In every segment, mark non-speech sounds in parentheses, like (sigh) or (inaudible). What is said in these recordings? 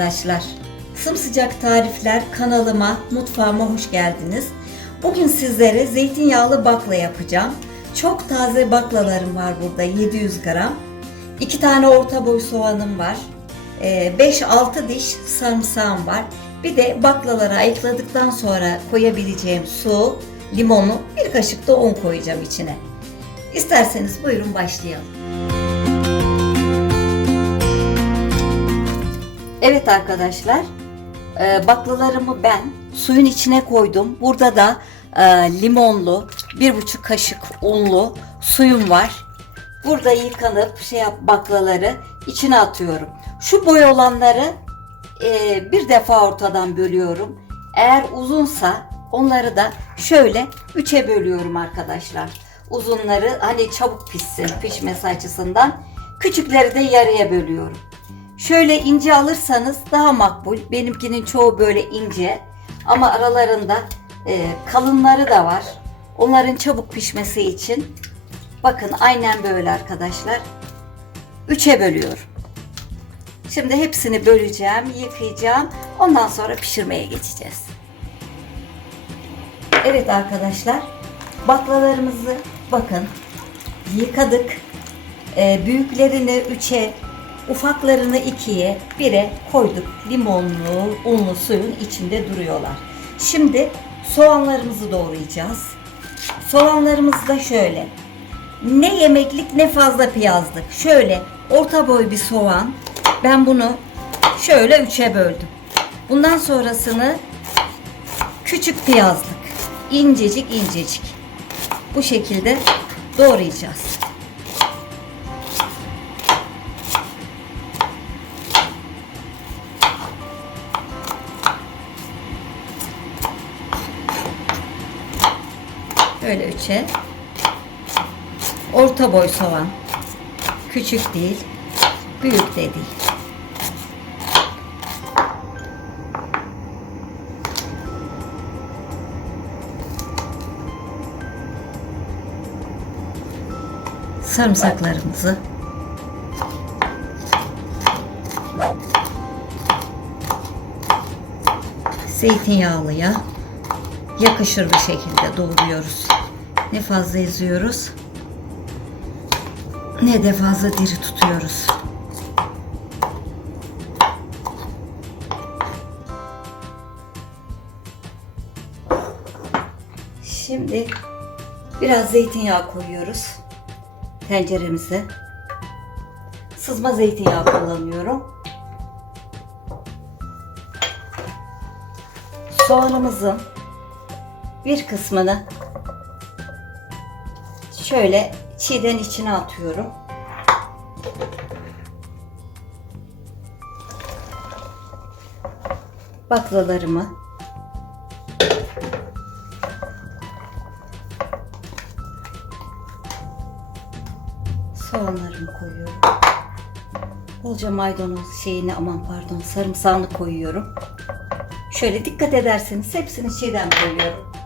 Arkadaşlar. Sımsıcak tarifler kanalıma, mutfağıma hoş geldiniz. Bugün sizlere zeytinyağlı bakla yapacağım. Çok taze baklalarım var burada 700 gram. 2 tane orta boy soğanım var. Ee, 5-6 diş sarımsağım var. Bir de baklaları ayıkladıktan sonra koyabileceğim su, limonu, bir kaşık da un koyacağım içine. İsterseniz buyurun başlayalım. Evet arkadaşlar, e, baklalarımı ben suyun içine koydum. Burada da e, limonlu, bir buçuk kaşık unlu suyum var. Burada yıkanıp şey yap baklaları içine atıyorum. Şu boy olanları e, bir defa ortadan bölüyorum. Eğer uzunsa onları da şöyle üçe bölüyorum arkadaşlar. Uzunları hani çabuk pişsin pişmesi açısından. Küçükleri de yarıya bölüyorum. Şöyle ince alırsanız daha makbul. Benimkinin çoğu böyle ince. Ama aralarında e, kalınları da var. Onların çabuk pişmesi için bakın aynen böyle arkadaşlar. Üçe bölüyorum. Şimdi hepsini böleceğim, yıkayacağım. Ondan sonra pişirmeye geçeceğiz. Evet arkadaşlar. Baklalarımızı bakın yıkadık. Ee, büyüklerini üçe, ufaklarını ikiye, bire koyduk. Limonlu, unlu suyun içinde duruyorlar. Şimdi soğanlarımızı doğrayacağız. Soğanlarımız da şöyle. Ne yemeklik ne fazla piyazlık. Şöyle orta boy bir soğan. Ben bunu şöyle üçe böldüm. Bundan sonrasını küçük piyazlık. incecik incecik. Bu şekilde doğrayacağız. Böyle üçe. Orta boy soğan. Küçük değil. Büyük de değil. Sarımsaklarımızı zeytinyağlıya yakışır bir şekilde doğruyoruz. Ne fazla eziyoruz ne de fazla diri tutuyoruz. Şimdi biraz zeytinyağı koyuyoruz tenceremize. Sızma zeytinyağı kullanıyorum. Soğanımızın bir kısmını şöyle çiğden içine atıyorum. Baklalarımı soğanlarımı koyuyorum. Bolca maydanoz şeyini aman pardon sarımsağını koyuyorum. Şöyle dikkat ederseniz hepsini çiğden koyuyorum.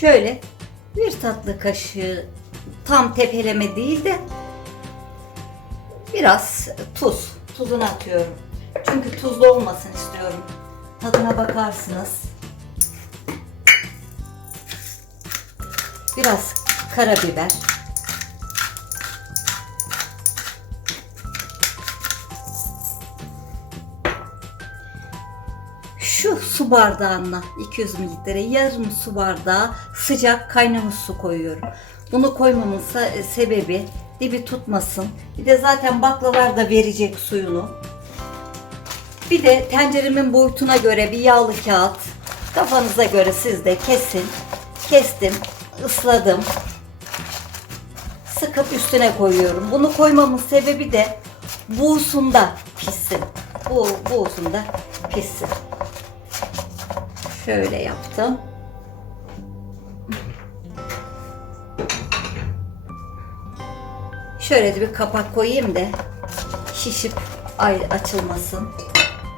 Şöyle bir tatlı kaşığı tam tepeleme değil de biraz tuz. Tuzunu atıyorum. Çünkü tuzlu olmasın istiyorum. Tadına bakarsınız. Biraz karabiber. Şu su bardağına 200 mililitre yarım su bardağı sıcak kaynamış su koyuyorum. Bunu koymamın se- sebebi dibi tutmasın. Bir de zaten baklalar da verecek suyunu. Bir de tenceremin boyutuna göre bir yağlı kağıt kafanıza göre siz de kesin. Kestim, ısladım. Sıkıp üstüne koyuyorum. Bunu koymamın sebebi de buğusunda pişsin. Bu buğusunda pişsin. Şöyle yaptım. Şöyle de bir kapak koyayım da şişip ay açılmasın.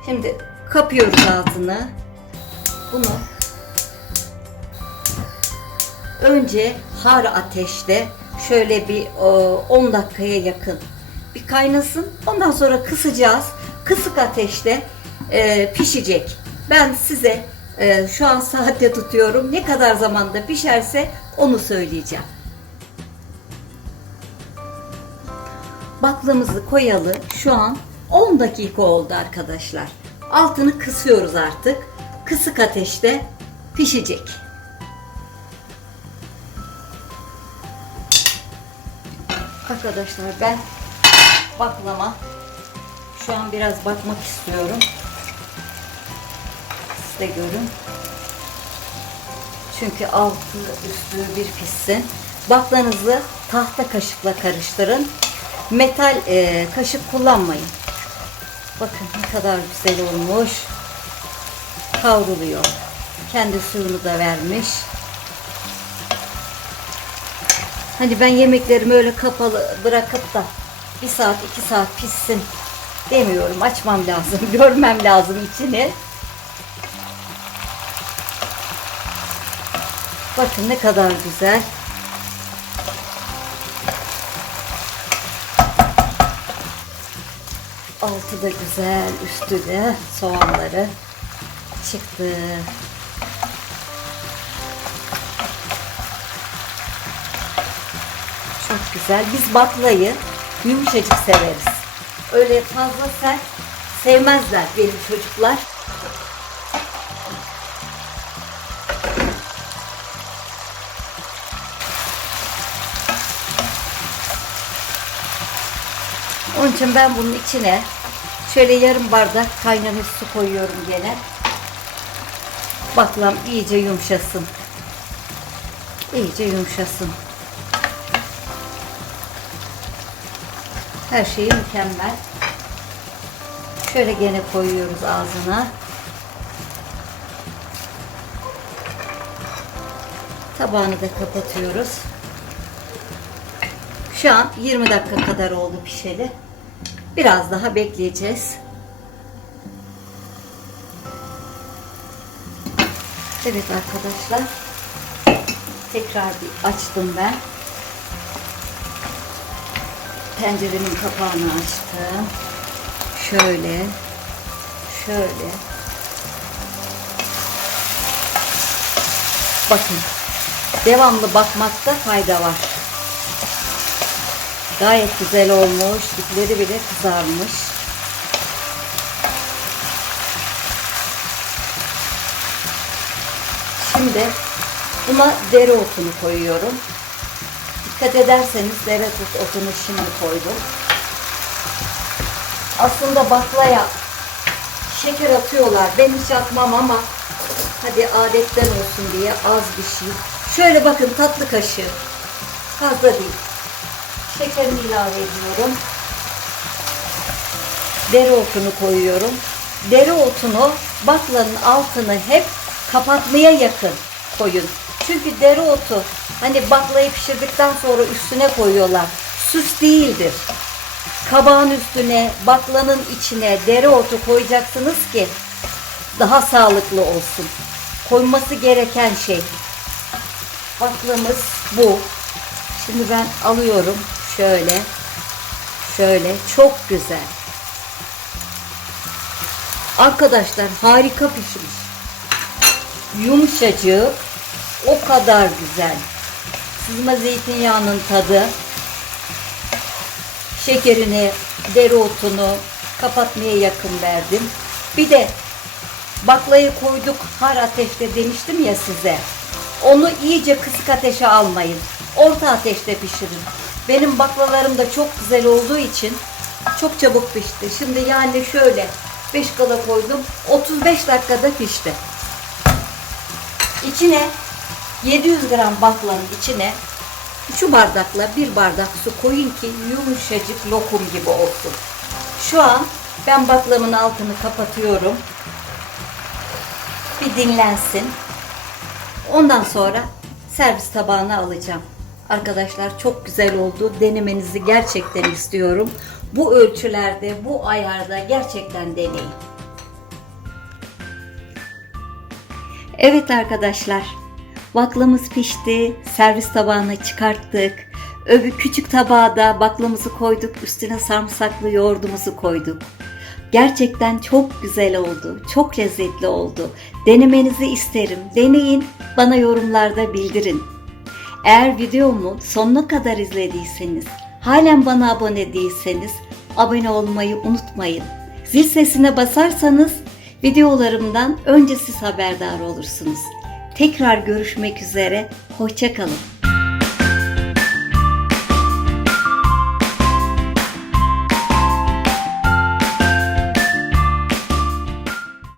Şimdi kapıyoruz altını. Bunu önce har ateşte şöyle bir e, 10 dakikaya yakın bir kaynasın. Ondan sonra kısacağız. Kısık ateşte e, pişecek. Ben size e, şu an saatte tutuyorum. Ne kadar zamanda pişerse onu söyleyeceğim. Baklamızı koyalı şu an 10 dakika oldu arkadaşlar. Altını kısıyoruz artık. Kısık ateşte pişecek. Arkadaşlar ben baklama şu an biraz bakmak istiyorum. Siz de görün. Çünkü altı üstü bir pişsin. Baklanızı tahta kaşıkla karıştırın. Metal e, kaşık kullanmayın. Bakın ne kadar güzel olmuş. Kavruluyor. Kendi suyunu da vermiş. Hani ben yemeklerimi öyle kapalı bırakıp da bir saat iki saat pişsin demiyorum. Açmam lazım, (laughs) görmem lazım içini. Bakın ne kadar güzel. Altı da güzel, üstü de soğanları çıktı. Çok güzel. Biz baklayı yumuşacık severiz. Öyle fazla sert sevmezler benim çocuklar. İçin ben bunun içine şöyle yarım bardak kaynamış su koyuyorum gene. Baklam iyice yumuşasın. İyice yumuşasın. Her şeyi mükemmel. Şöyle gene koyuyoruz ağzına. Tabağını da kapatıyoruz. Şu an 20 dakika kadar oldu pişeli. Biraz daha bekleyeceğiz. Evet arkadaşlar. Tekrar bir açtım ben. Tenceremin kapağını açtım. Şöyle. Şöyle. Bakın. Devamlı bakmakta fayda var. Gayet güzel olmuş. Dipleri bile kızarmış. Şimdi buna dereotunu koyuyorum. Dikkat ederseniz dereotunu şimdi koydum. Aslında baklaya şeker atıyorlar. Ben hiç atmam ama hadi adetten olsun diye az bir şey. Şöyle bakın tatlı kaşığı. Fazla değil. Şekerini ilave ediyorum. Dereotunu koyuyorum. Dereotunu baklanın altını hep kapatmaya yakın koyun. Çünkü dereotu hani baklayı pişirdikten sonra üstüne koyuyorlar. Süs değildir. Kabağın üstüne, baklanın içine dereotu koyacaksınız ki daha sağlıklı olsun. Koyması gereken şey. Baklamız bu. Şimdi ben alıyorum şöyle. Şöyle çok güzel. Arkadaşlar harika pişmiş. Yumuşacık. O kadar güzel. Sızma zeytinyağının tadı. Şekerini, dereotunu kapatmaya yakın verdim. Bir de baklayı koyduk har ateşte demiştim ya size. Onu iyice kısık ateşe almayın. Orta ateşte pişirin. Benim baklalarım da çok güzel olduğu için çok çabuk pişti. Şimdi yani şöyle 5 kala koydum. 35 dakikada pişti. İçine 700 gram baklanın içine şu bardakla bir bardak su koyun ki yumuşacık lokum gibi olsun. Şu an ben baklamın altını kapatıyorum. Bir dinlensin. Ondan sonra servis tabağına alacağım. Arkadaşlar çok güzel oldu. Denemenizi gerçekten istiyorum. Bu ölçülerde, bu ayarda gerçekten deneyin. Evet arkadaşlar. Baklamız pişti. Servis tabağına çıkarttık. Öbür küçük tabağa da baklamızı koyduk. Üstüne sarımsaklı yoğurdumuzu koyduk. Gerçekten çok güzel oldu. Çok lezzetli oldu. Denemenizi isterim. Deneyin. Bana yorumlarda bildirin. Eğer videomu sonuna kadar izlediyseniz, halen bana abone değilseniz abone olmayı unutmayın. Zil sesine basarsanız videolarımdan önce siz haberdar olursunuz. Tekrar görüşmek üzere. Hoşçakalın.